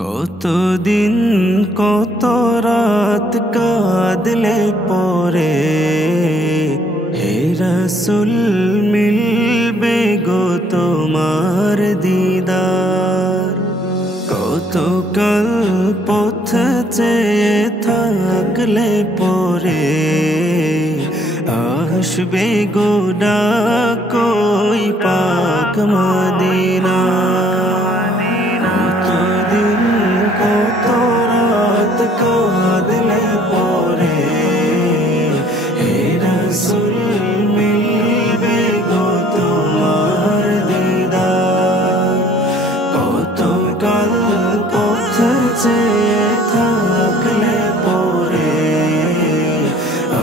কতদিন কত রাত কাঁদলে পরে হে রাসূল মিলবে গো তোমার দিদার। কতকাল পথ চেয়ে থাকলে পরে আসবে গো ডাক ওই পাক মদিনা। কতদিন কত রাত কাঁদলে পরে হে রাসূল মিলবে গো তোমার দিদার। কতকাল পথ চেয়ে থাকলে পরে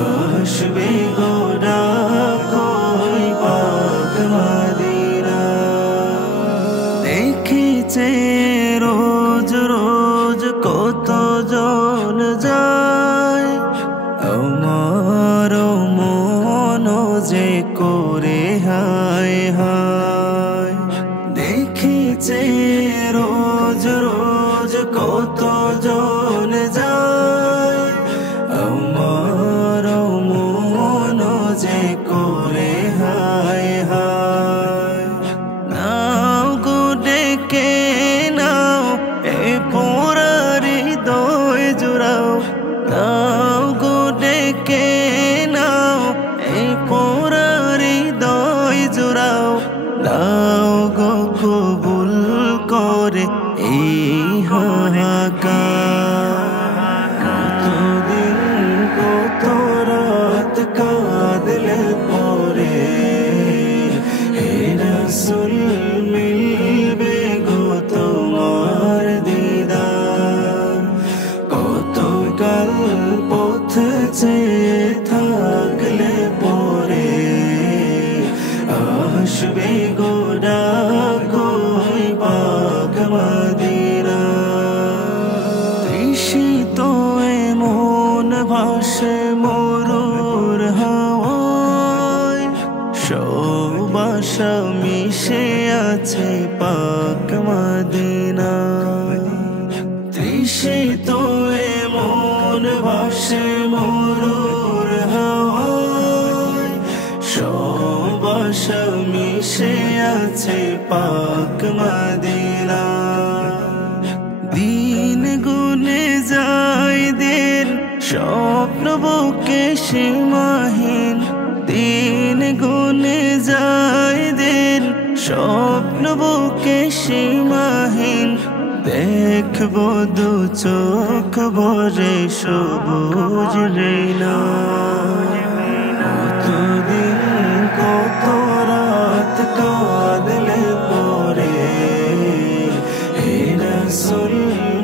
আসবে গো ডাক ওই পাক মদিনা। দেখিছে রোজ রোজ কত জন যায়, আমার মন যে করে হায় হায়। দেখিছে রোজ রোজ কত জন যায়, আমার মন যে করে হায় হায়। নাও গো ডেকে নাও এ পোড়া হৃদয় জুড়াও, নাও গো ডেকে নাও এ পোড়া হৃদয় জুড়াও। নাও গো কবুল করে এই হাহাকার। কতদিন কত রাত কাঁদলে পরে হে রাসূল মিলবে গো তোমার দিদার। কতকাল পথ চেয়ে থাকলে পরে আসবে গো ডাক ওই পাক মদিনা। তৃষিত মন ভাসে মরুর হাওয়ায়, সব আশা মিশে আছে পাক মদিনা। তৃষিত মন ভাসে মরুর হাওয়ায়, সব আশা মিশে আছে পাক মদিনা। দিন গুনে যায় দিন স্বপ্ন বুকে সীমাহীন, দিন গুনে যায় দিন স্বপ্ন বুকে সীমাহীন। দেখবো দু চোখ ভরে সবুজ নীলা। কতদিন কত রাত কাঁদলে পরে হে রাসূল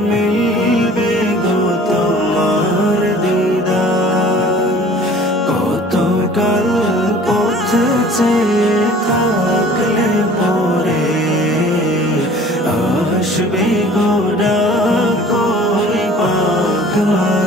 মিলবে গো তোমার দিদার। কতকাল পথ চেয়ে থাকলে পরে আসবে গো ডাক ওই পাক মদিনা।